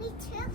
Be careful.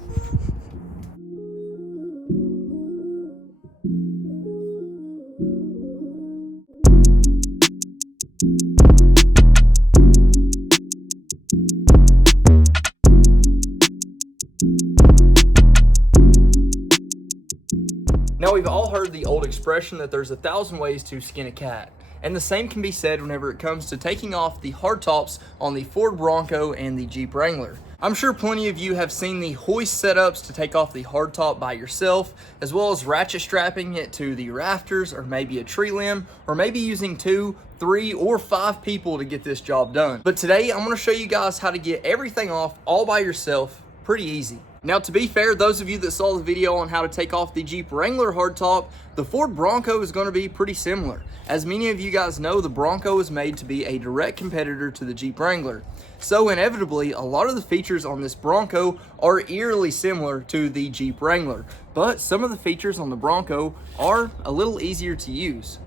Now, we've all heard the old expression that there's 1,000 ways to skin a cat. And the same can be said whenever it comes to taking off the hardtops on the Ford Bronco and the Jeep Wrangler. I'm sure plenty of you have seen the hoist setups to take off the hardtop by yourself, as well as ratchet strapping it to the rafters or maybe a tree limb, or maybe using 2, 3, or 5 people to get this job done. But today I'm going to show you guys how to get everything off all by yourself pretty easy. Now, to be fair, those of you that saw the video on how to take off the Jeep Wrangler hardtop, the Ford Bronco is going to be pretty similar. As many of you guys know, the Bronco is made to be a direct competitor to the Jeep Wrangler. So inevitably, a lot of the features on this Bronco are eerily similar to the Jeep Wrangler, but some of the features on the Bronco are a little easier to use.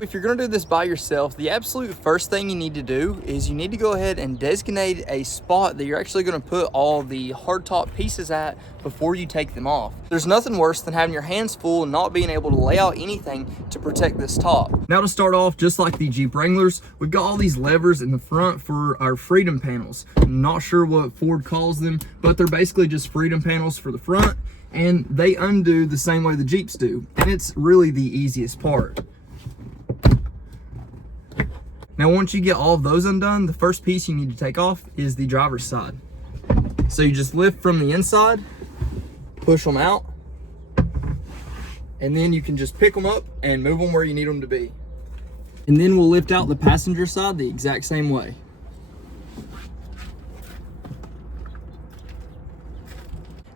If you're going to do this by yourself, the absolute first thing you need to do is you need to go ahead and designate a spot that you're actually going to put all the hardtop pieces at before you take them off. There's nothing worse than having your hands full and not being able to lay out anything to protect this top. Now, to start off, just like the Jeep Wranglers, we've got all these levers in the front for our freedom panels. I'm not sure what Ford calls them, but they're basically just freedom panels for the front, and they undo the same way the Jeeps do, and it's really the easiest part. Now, once you get all of those undone, the first piece you need to take off is the driver's side. So you just lift from the inside, push them out, and then you can just pick them up and move them where you need them to be. And then we'll lift out the passenger side the exact same way.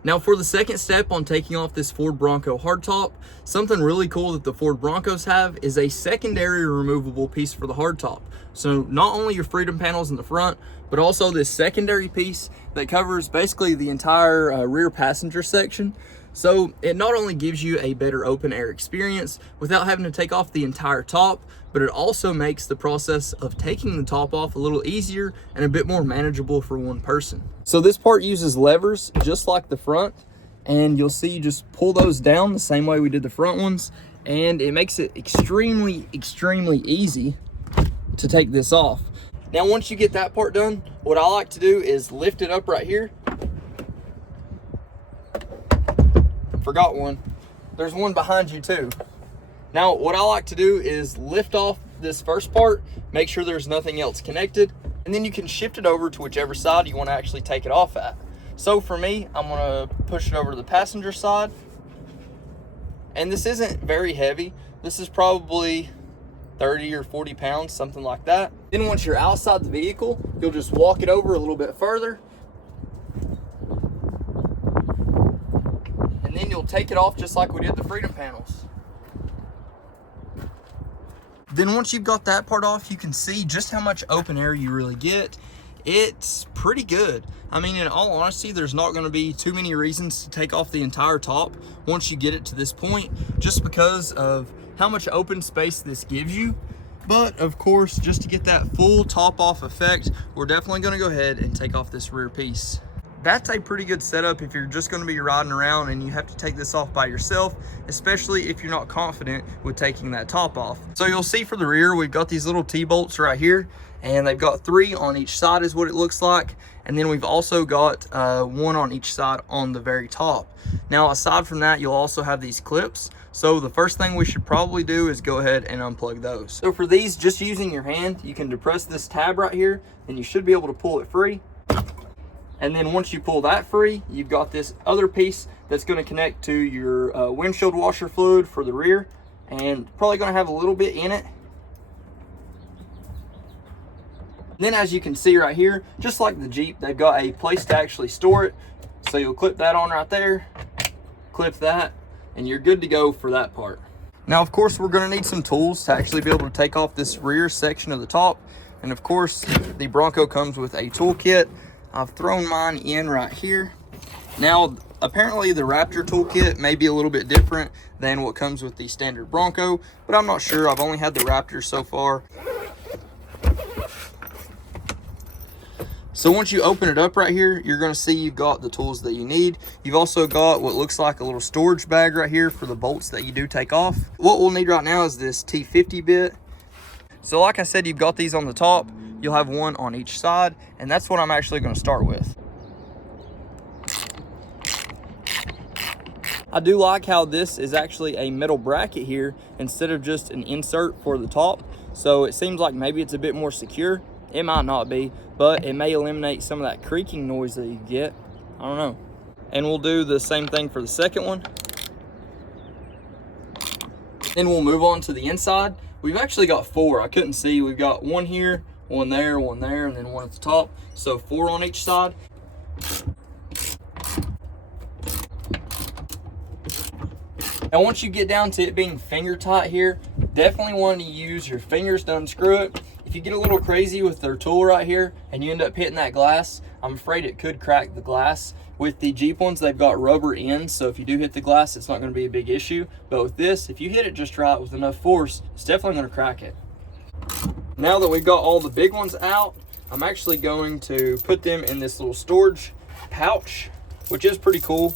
Now, for the second step on taking off this Ford Bronco hardtop, something really cool that the Ford Broncos have is a secondary removable piece for the hardtop. So not only your freedom panels in the front, but also this secondary piece that covers basically the entire rear passenger section. So it not only gives you a better open air experience without having to take off the entire top, but it also makes the process of taking the top off a little easier and a bit more manageable for one person. So this part uses levers just like the front, and you'll see you just pull those down the same way we did the front ones, and it makes it extremely easy to take this off. Now, once you get that part done, what I like to do is lift it up right here. Forgot one. There's one behind you too. Now, what I like to do is lift off this first part, make sure there's nothing else connected, and then you can shift it over to whichever side you want to actually take it off at. So for me, I'm going to push it over to the passenger side, and this isn't very heavy. This is probably 30 or 40 pounds, something like that. Then once you're outside the vehicle, you'll just walk it over a little bit further, and then you'll take it off just like we did the freedom panels. Then once you've got that part off, you can see just how much open air you really get. It's pretty good. I mean, in all honesty, there's not going to be too many reasons to take off the entire top once you get it to this point, just because of how much open space this gives you. But of course, just to get that full top off effect, we're definitely going to go ahead and take off this rear piece. That's a pretty good setup if you're just going to be riding around and you have to take this off by yourself, especially if you're not confident with taking that top off. So you'll see for the rear, we've got these little T-bolts right here, and they've got 3 on each side is what it looks like. And then we've also got 1 on each side on the very top. Now, aside from that, you'll also have these clips. So the first thing we should probably do is go ahead and unplug those. So for these, just using your hand, you can depress this tab right here, and you should be able to pull it free. And then once you pull that free, you've got this other piece that's going to connect to your windshield washer fluid for the rear, and probably going to have a little bit in it. And then as you can see right here, just like the Jeep, they've got a place to actually store it. So you'll clip that on right there, clip that, and you're good to go for that part. Now, of course, we're going to need some tools to actually be able to take off this rear section of the top. And of course, the Bronco comes with a toolkit. I've thrown mine in right here. Now, apparently the Raptor toolkit may be a little bit different than what comes with the standard Bronco, but I'm not sure. I've only had the Raptor so far. So once you open it up right here, you're gonna see you've got the tools that you need. You've also got what looks like a little storage bag right here for the bolts that you do take off. What we'll need right now is this T50 bit. So like I said, you've got these on the top. You'll have one on each side, and that's what I'm actually gonna start with. I do like how this is actually a metal bracket here instead of just an insert for the top. So it seems like maybe it's a bit more secure. It might not be, but it may eliminate some of that creaking noise that you get. I don't know. And we'll do the same thing for the second one. Then we'll move on to the inside. We've actually got 4. I couldn't see. We've got one here, one there, and then one at the top. So 4 on each side. And once you get down to it being finger tight here, definitely want to use your fingers to unscrew it. If you get a little crazy with their tool right here and you end up hitting that glass, I'm afraid it could crack the glass. With the Jeep ones, they've got rubber ends, so if you do hit the glass, it's not going to be a big issue. But with this, if you hit it just right with enough force, it's definitely going to crack it. Now that we've got all the big ones out, I'm actually going to put them in this little storage pouch, which is pretty cool.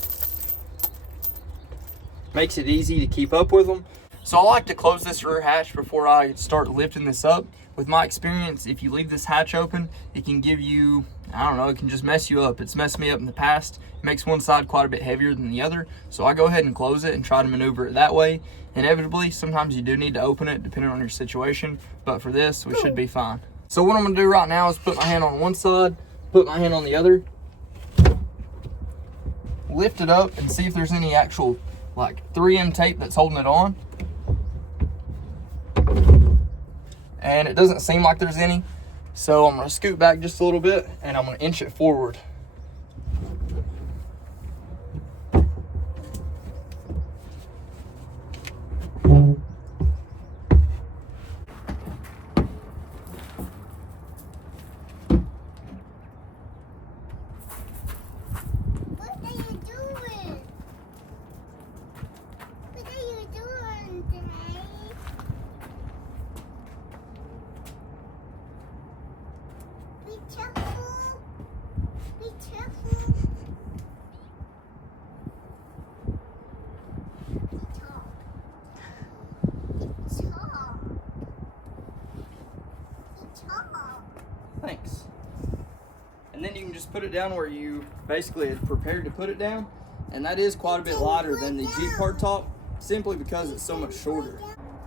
Makes it easy to keep up with them. So I like to close this rear hatch before I start lifting this up. With my experience, if you leave this hatch open, it can give you, I don't know, it can just mess you up. It's messed me up in the past. It makes one side quite a bit heavier than the other. So I go ahead and close it and try to maneuver it that way. Inevitably, sometimes you do need to open it depending on your situation, but for this, we should be fine. So what I'm gonna do right now is put my hand on one side, put my hand on the other, lift it up and see if there's any actual like 3M tape that's holding it on. And it doesn't seem like there's any. So I'm gonna scoot back just a little bit and I'm gonna inch it forward. Thanks. And then you can just put it down where you basically had prepared to put it down. And that is quite a bit lighter than the Jeep hardtop, simply because it's so much shorter.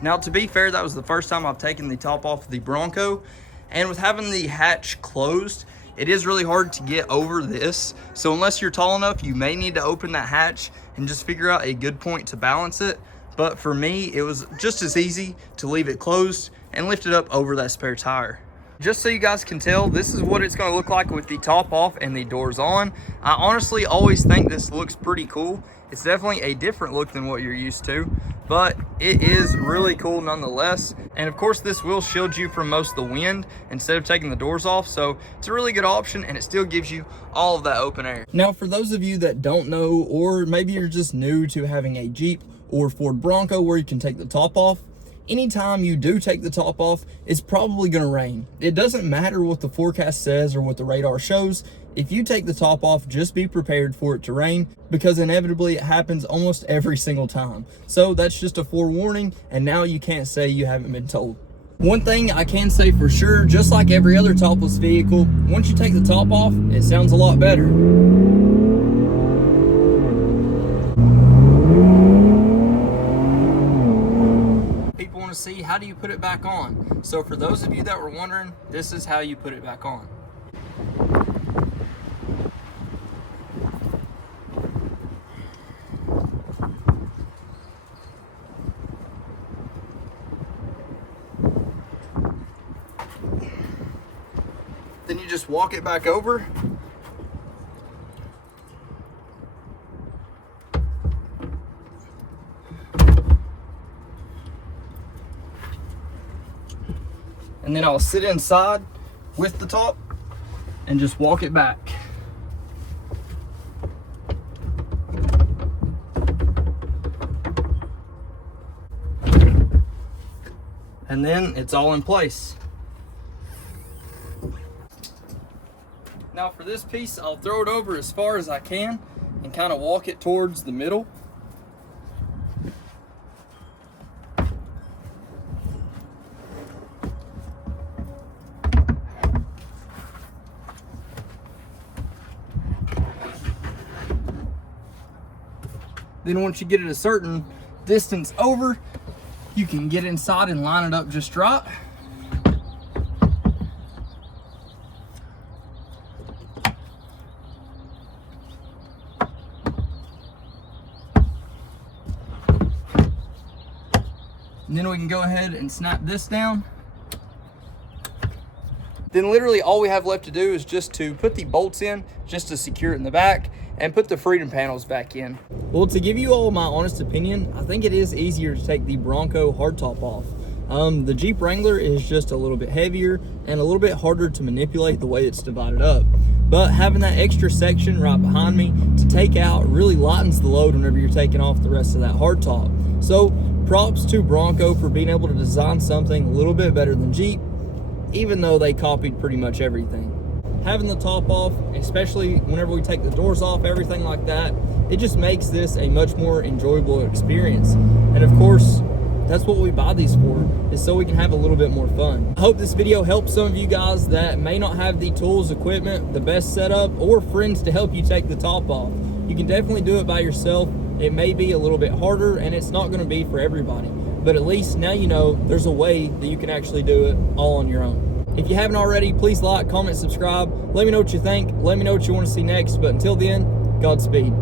Now, to be fair, that was the first time I've taken the top off the Bronco. And with having the hatch closed, it is really hard to get over this. So unless you're tall enough, you may need to open that hatch and just figure out a good point to balance it. But for me, it was just as easy to leave it closed and lift it up over that spare tire. Just so you guys can tell, this is what it's going to look like with the top off and the doors on. I honestly always think this looks pretty cool. It's definitely a different look than what you're used to, but it is really cool nonetheless. And of course, this will shield you from most of the wind instead of taking the doors off. So it's a really good option, and it still gives you all of that open air. Now, for those of you that don't know, or maybe you're just new to having a Jeep or Ford Bronco where you can take the top off, anytime you do take the top off, it's probably going to rain. It doesn't matter what the forecast says or what the radar shows. If you take the top off, just be prepared for it to rain, because inevitably it happens almost every single time. So that's just a forewarning, and now you can't say you haven't been told. One thing I can say for sure, just like every other topless vehicle, once you take the top off, it sounds a lot better. People want to see, how do you put it back on? So for those of you that were wondering, this is how you put it back on. Then you just walk it back over. And and then I'll sit inside with the top and just walk it back. And then it's all in place. Now for this piece, I'll throw it over as far as I can and kind of walk it towards the middle. Then once you get it a certain distance over, you can get inside and line it up just right. And then we can go ahead and snap this down. Then literally all we have left to do is just to put the bolts in, just to secure it in the back, and put the freedom panels back in. Well, to give you all my honest opinion, I think it is easier to take the Bronco hardtop off. The Jeep Wrangler is just a little bit heavier and a little bit harder to manipulate the way it's divided up. But having that extra section right behind me to take out really lightens the load whenever you're taking off the rest of that hardtop. So props to Bronco for being able to design something a little bit better than Jeep, even though they copied pretty much everything. Having the top off, especially whenever we take the doors off, everything like that, it just makes this a much more enjoyable experience. And of course, that's what we buy these for, is so we can have a little bit more fun. I hope this video helps some of you guys that may not have the tools, equipment, the best setup, or friends to help you take the top off. You can definitely do it by yourself. It may be a little bit harder, and it's not gonna be for everybody. But at least now you know there's a way that you can actually do it all on your own. If you haven't already, please like, comment, subscribe. Let me know what you think. Let me know what you want to see next. But until then, Godspeed.